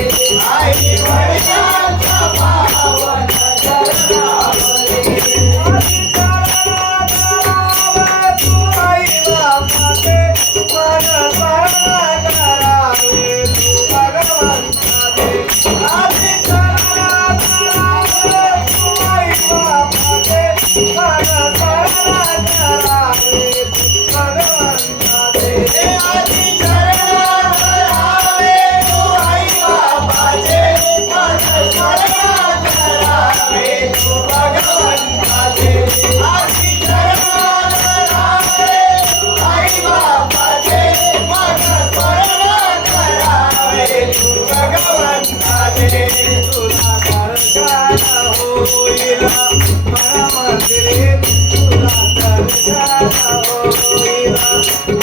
आई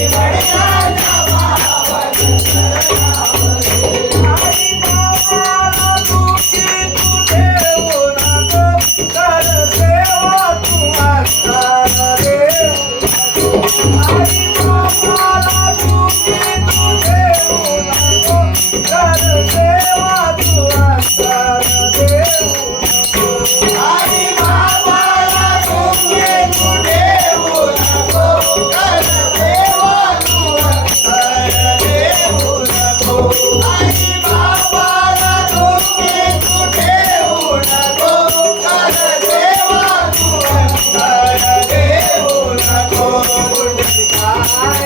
आई वडिलांच्या Bye.